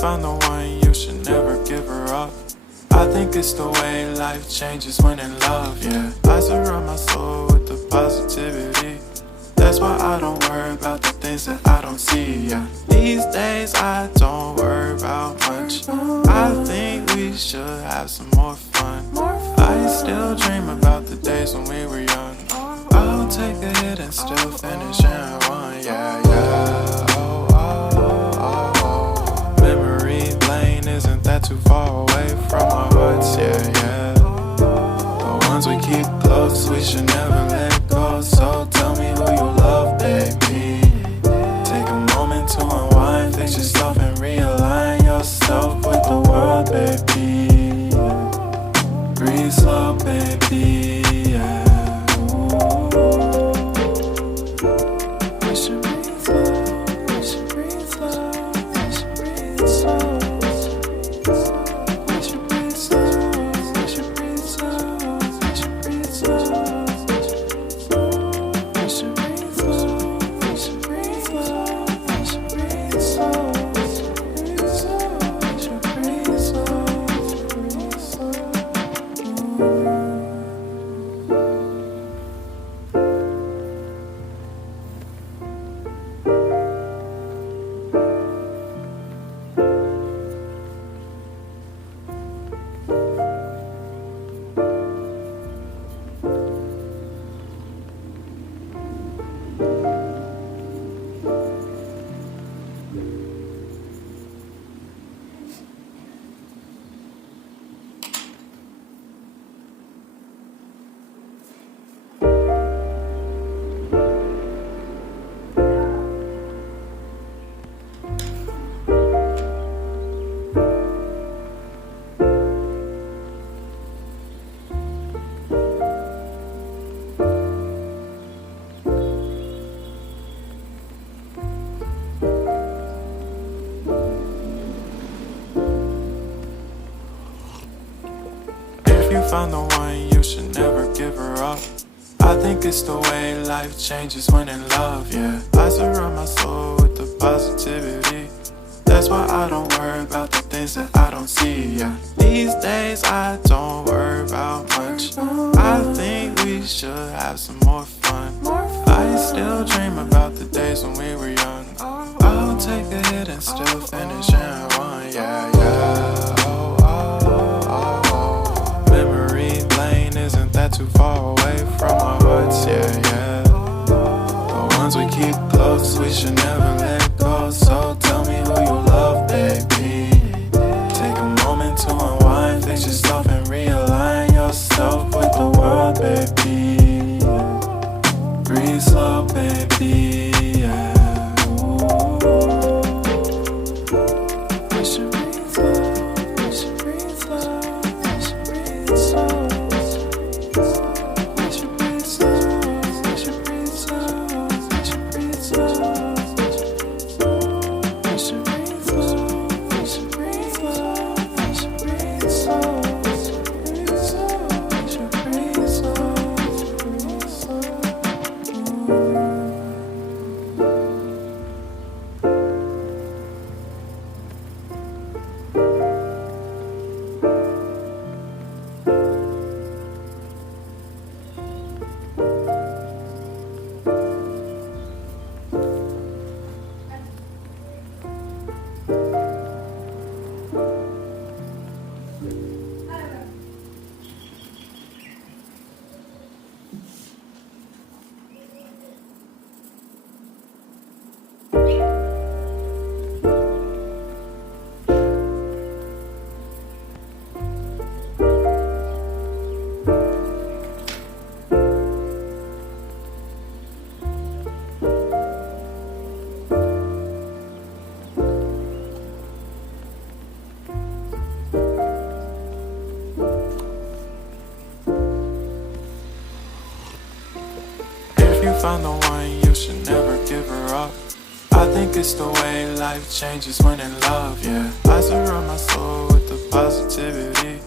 found the one, you should never give her up. I think it's the way life changes when in love, yeah. I surround my soul with the positivity. That's why I don't worry about the things that I don't see, yeah. These days I don't worry about much. I think we should have some more fun. I still dream about the days when we were young. I'll take a hit and still finish in one, yeah, yeah. Oh, oh, oh, oh. Memory lane isn't that too far away from our hearts, yeah, yeah. The ones we keep close, we should never let go. So tell me who you love, baby. Take a moment to unwind, fix yourself and realign yourself with the world, baby. Breathe slow, baby, yeah. We should breathe slow, we should breathe slow, we should breathe slow. We should breathe slow, we should breathe slow, we should breathe slow. We should breathe slow, we should breathe slow, we should breathe slow. We should breathe slow, breathe slow. If you found the one, you should never give her up. I think it's the way life changes when in love, yeah. I surround my soul with the positivity. That's why I don't worry about the things that I don't see, yeah. These days I don't worry about much. I think we should have some more fun. I still dream about the days when we were young. I'll take a hit and still finish in one, yeah, yeah. Oh, oh, oh, oh. Memory lane isn't that too far away from our hearts, yeah, yeah. The ones we keep close, we should never let go. So tell me who you love, baby. Take a moment to unwind, fix yourself and realign yourself with the world, baby. Breathe slow, baby, yeah. We should breathe slow, we should breathe slow, we should breathe slow. We should breathe slow, we should breathe slow, we should breathe slow. We should breathe slow, we should breathe slow, we should breathe slow. We should breathe slow, breathe slow. If you found the one, you should never give her up. I think it's the way life changes when in love, yeah. I surround my soul with the positivity.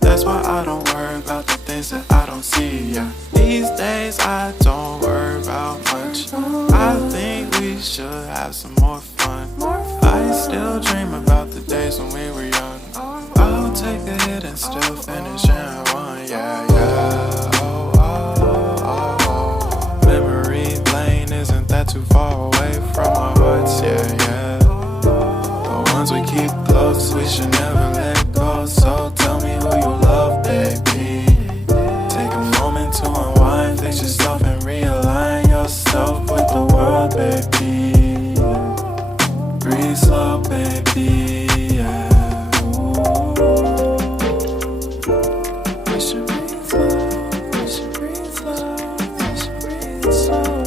That's why I don't worry about the things that I don't see, yeah. These days I don't worry about much. I think we should have some more fun. I still dream about the days days when we were young. I'll take a hit and still finish in one. Yeah, yeah. Oh, oh, oh, oh. Memory lane isn't that too far away from our hearts. Yeah, yeah. The ones we keep close, we should never let go. So tell me who you love, baby. Take a moment to unwind, fix yourself and realign yourself with the world, baby. Breathe slow, baby, yeah. We should breathe slow, we should breathe slow, we should breathe slow.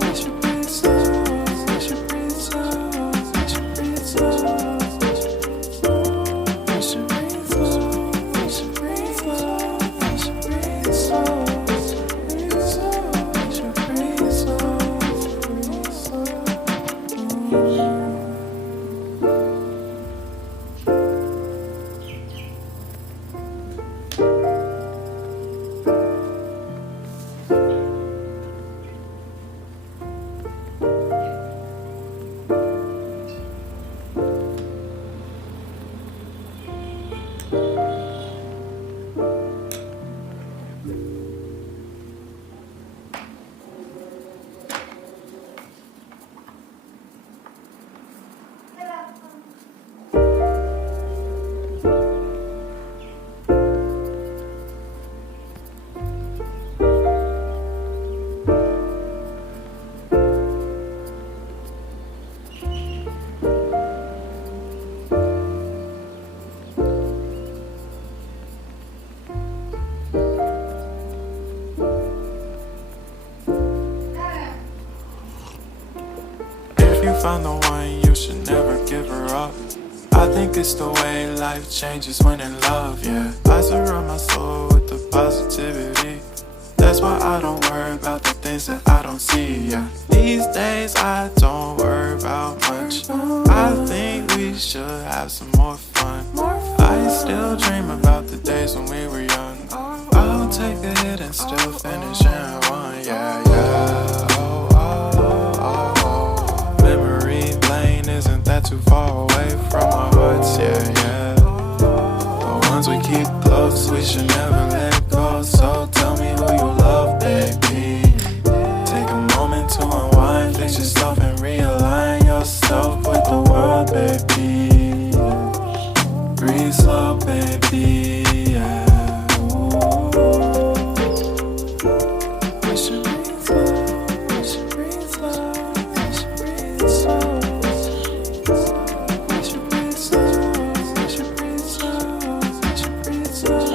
We should breathe slow, we should breathe slow, we should breathe slow. We should breathe slow, we should breathe slow, we should breathe slow. We should breathe slow, breathe slow. If you found the one, you should never give her up. I think it's the way life changes when in love, yeah. I surround my soul with the positivity. That's why I don't worry about the things that I don't see, yeah. These days I don't worry about much. I think we should have some more fun. I still dream about the days when we were young. I'll take a hit and still finish in one, yeah, yeah. Oh, oh, oh, oh. Memory lane isn't that too far away from our hearts, yeah, yeah. The ones we keep close, we should never let go. So tell me who you love, baby. Take a moment to unwind, fix yourself and realign yourself with the world, baby. Breathe slow, baby, yeah. We should breathe slow, we should breathe slow, we should breathe slow. We should breathe slow, we should breathe slow, we should breathe slow.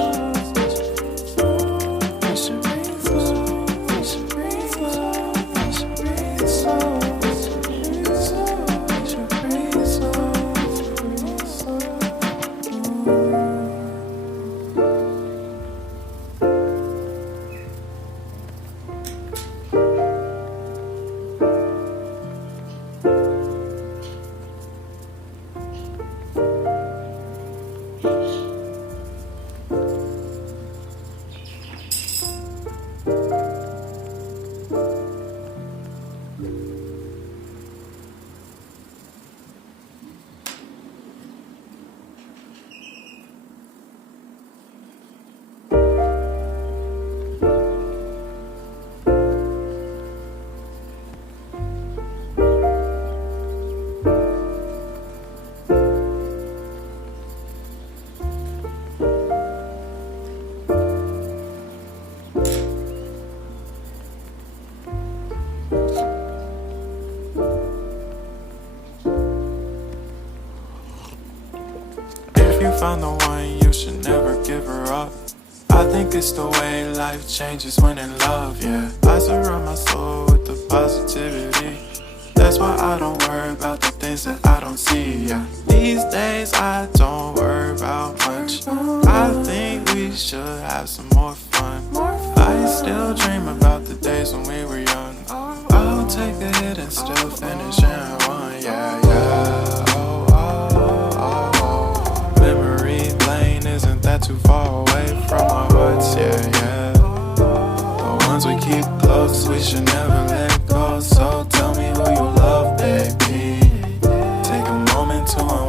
We should breathe slow, we should breathe slow, we should breathe slow. We should breathe slow, we should breathe slow, breathe slow. If you found the one, you should never give her up. I think it's the way life changes when in love, yeah. I surround my soul with the positivity. That's why I don't worry about the things that I don't see, yeah. These days I don't worry about much. I think we should have some more fun. I still dream about the days when we were young. I'll take a hit and still finish in one, yeah, yeah. Oh, oh, oh, oh. Memory lane isn't that too far away from our hearts, yeah, yeah. The ones we keep close, we should never let go. So tell me who you love, baby. Take a moment to unwind.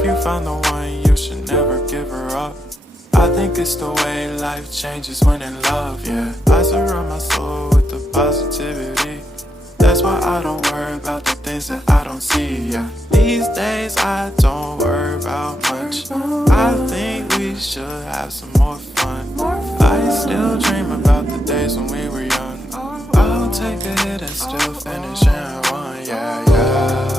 if you found the one, you should never give her up. I think it's the way life changes when in love, yeah. I surround my soul with the positivity. That's why I don't worry about the things that I don't see, yeah. These days I don't worry about much. I think we should have some more fun. I still dream about the days when we were young. I'll take a hit and still finish in one, yeah, yeah.